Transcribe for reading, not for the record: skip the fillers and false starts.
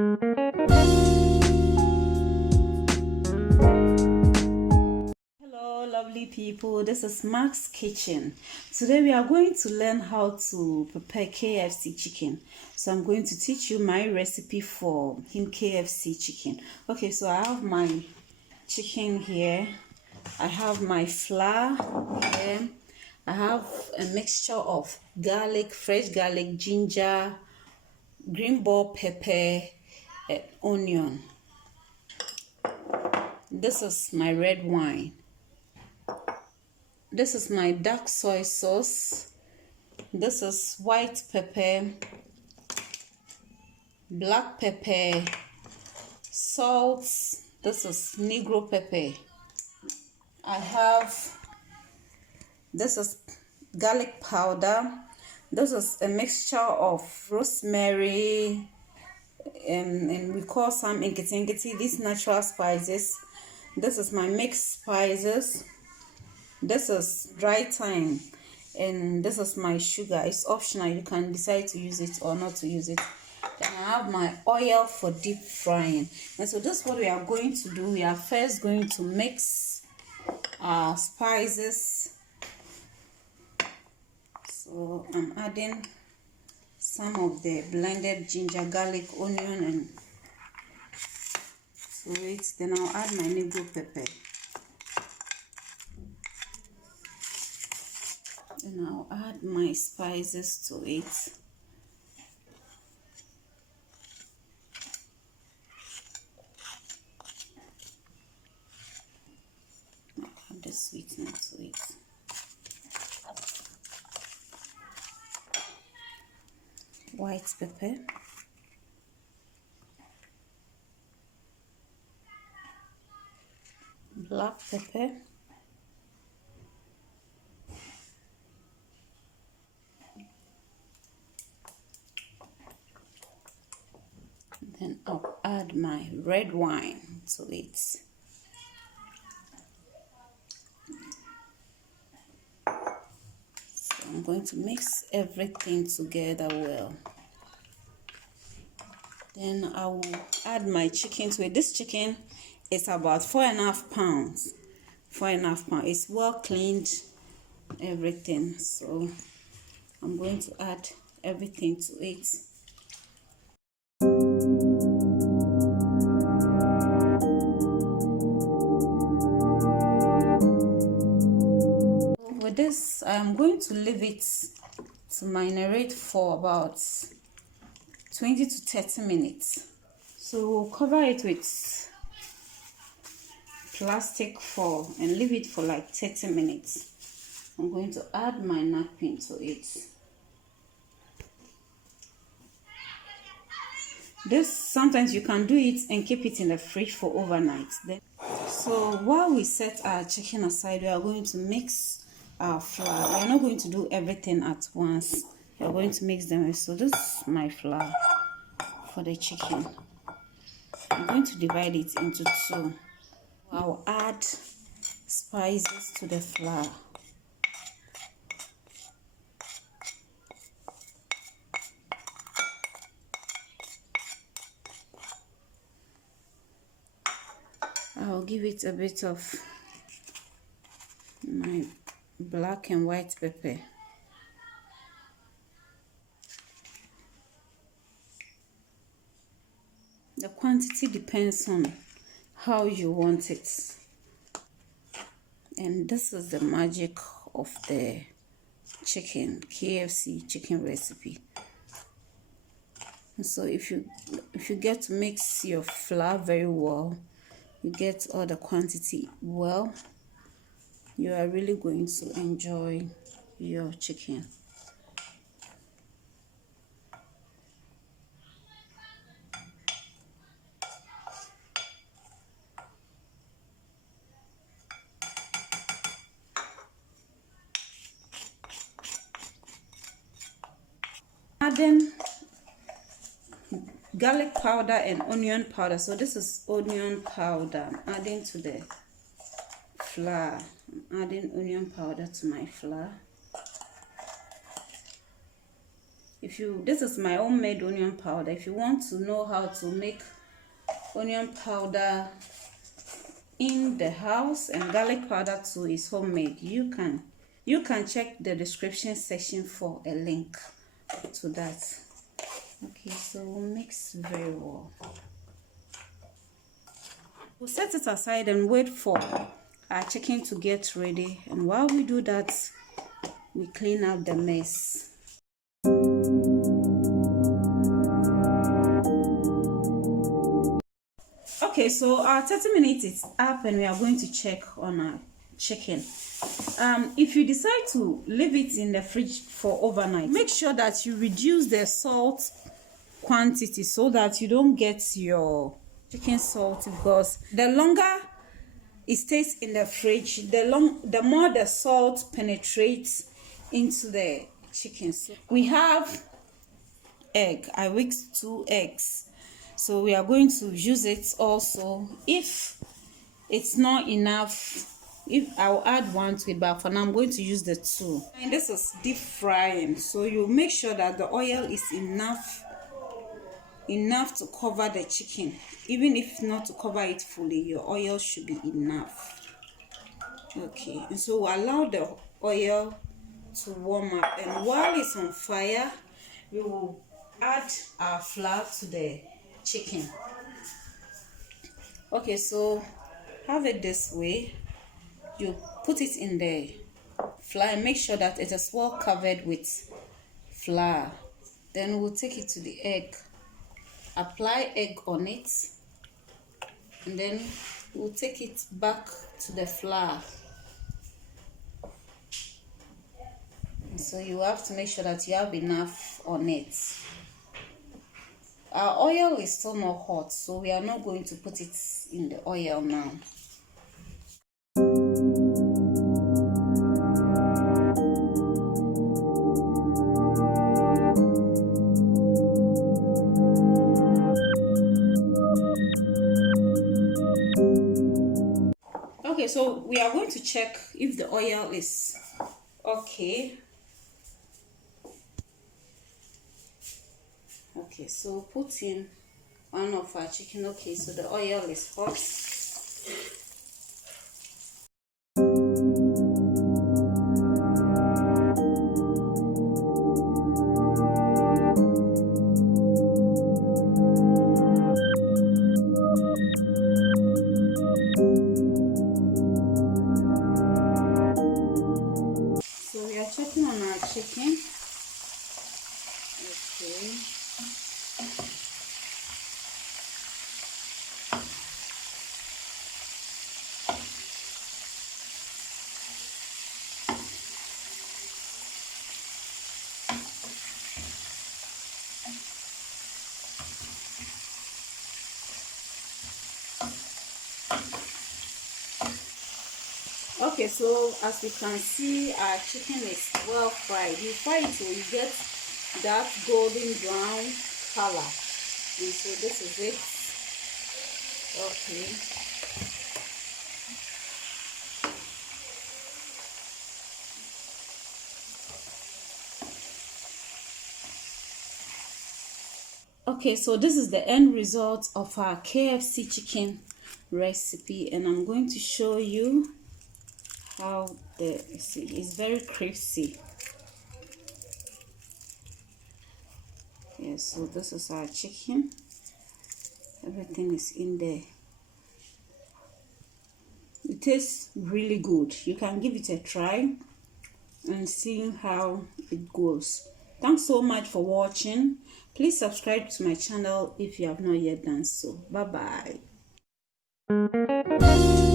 Hello lovely people, this is Mark's Kitchen. Today we are going to learn how to prepare KFC chicken. So I'm going to teach you my recipe for KFC chicken. Okay, so I have my chicken here. I have my flour here. I have a mixture of garlic, fresh garlic, ginger, green bell pepper, and onion. This is my red wine. This is my dark soy sauce. This is white pepper, black pepper, salt. This is negro pepper. This is garlic powder. This is a mixture of rosemary and we call some inkiti, these natural spices. This is my mixed spices. This is dry thyme, and this is my sugar. It's optional, you can decide to use it or not to use it. Then I have my oil for deep frying. And so this is what we are going to do. We are first going to mix our spices. So I'm adding some of the blended ginger, garlic, onion and to it. Then I'll add my negro pepper. And I'll add my spices to it. I'll add the sweetener to it. White pepper. Black pepper. Then I'll add my red wine to it. So I'm going to mix everything together well. Then I will add my chicken to it. This chicken is about 4.5 pounds. 4.5 pounds. It's well cleaned, everything. So I'm going to add everything to it. With this, I'm going to leave it to marinate for about 20 to 30 minutes. So we'll cover it with plastic foil and leave it for like 30 minutes. I'm going to add my napkin to it. This, sometimes you can do it and keep it in the fridge for overnight. So while we set our chicken aside, we are going to mix our flour. We are not going to do everything at once. We are going to mix them. So this is my flour for the chicken. I'm going to divide it into two. I'll add spices to the flour. I'll give it a bit of my black and white pepper. The quantity depends on how you want it. And this is the magic of the chicken, KFC chicken recipe. And so if you get to mix your flour very well, you get all the quantity well, you are really going to enjoy your chicken. Adding garlic powder and onion powder. So this is onion powder. I'm adding to the flour. I'm adding onion powder to my flour. This is my homemade onion powder. If you want to know how to make onion powder in the house, and garlic powder too is homemade, you can check the description section for a link to that. Okay, so we'll mix very well. We'll set it aside and wait for our chicken to get ready, and while we do that, we clean out the mess. Okay, so our 30 minutes is up and we are going to check on our chicken. If you decide to leave it in the fridge for overnight, make sure that you reduce the salt quantity so that you don't get your chicken salty, because the longer it stays in the fridge, the more the salt penetrates into the chicken. So we have egg. I whisked 2 eggs, so we are going to use it also. If it's not enough, I'll add 1 to it, but for now I'm going to use the 2. And this is deep frying, so you make sure that the oil is enough to cover the chicken. Even if not to cover it fully, your oil should be enough. Okay, and so we'll allow the oil to warm up, and while it's on fire, we will add our flour to the chicken. Okay, so have it this way. You put it in the flour and make sure that it is well covered with flour. Then we'll take it to the egg, apply egg on it, and then we'll take it back to the flour. And so you have to make sure that you have enough on it. Our oil is still not hot, so we are not going to put it in the oil now. Okay, so we are going to check if the oil is okay. Okay, so put in one of our chicken. Okay, so the oil is hot. So we are checking on our chicken. Okay. Okay, so as you can see, our chicken is well fried. You fry it till you get that golden brown color, and so this is it. Okay, okay, so this is the end result of our KFC chicken recipe, and I'm going to show you how it's very crispy. Yeah, so this is our chicken. Everything is in there. It tastes really good. You can give it a try and see how it goes. Thanks so much for watching. Please subscribe to my channel if you have not yet done so. Bye bye.